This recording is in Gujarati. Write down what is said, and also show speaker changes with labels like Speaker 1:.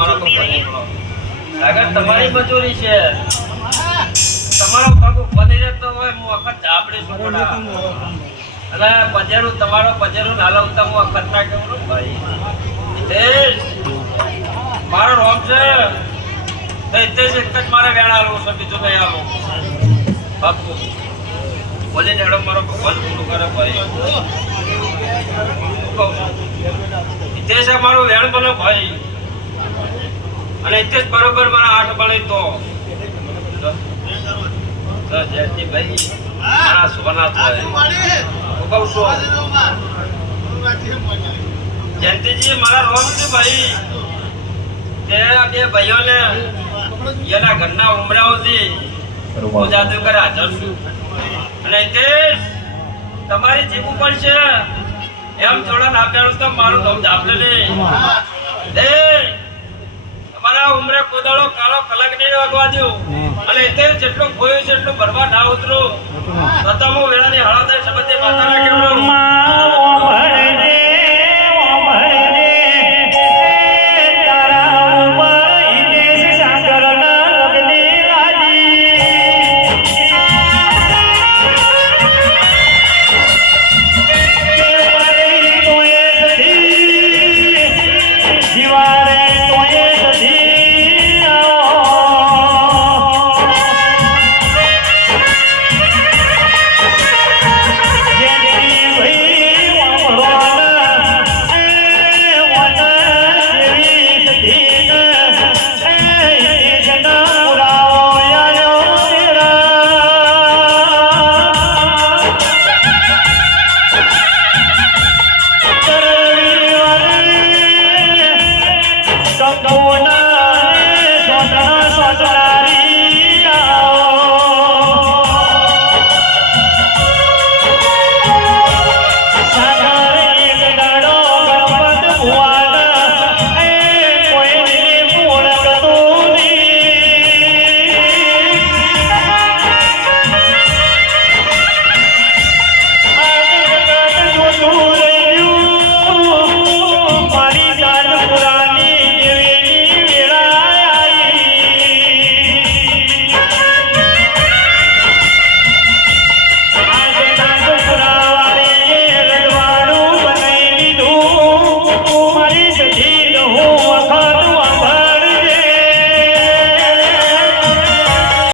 Speaker 1: મારા પર બની પડો આગળ તમારી મજૂરી છે. તમારો પગ બની રહેતો હોય હું વખત ચાપડી છું પડા અને પજેરું તમારો પજેરું ના હું વખત ના કેવું ભાઈ મારો રોમ છે. તો હિતેશ એક જ મારે વેણ આલવું છે બીજું નહીં આલું. બાપુ બોલી નેડો મારો ભગવાન પૂરું કરે ભાઈ. હિતેશ મારું વેણ બનો ભાઈ. અને હિતેશ બરોબર મારા આઠ મળે તો. તો ભાઈ મારા સોના જયંતિજી મારા રોલ છે ભાઈ. તે આ બે ભાઈઓને એના ઘરના ઉમરાઓથી હું જાદુગર હાજર છું. અને તે તમારી જીવવું પડશે એમ જોડાણ આપ્યાનું તો મારું નામ જાપલે નહીં ઉમરે કાળો કલાક નહીં વાગવા દો અને અત્યારે જેટલો ખોયું છે એટલું ભરવા ના ઉતરો. તો હું વેળાની હળાદે શબ્દે માતા કેવડો સોના સોના સોના.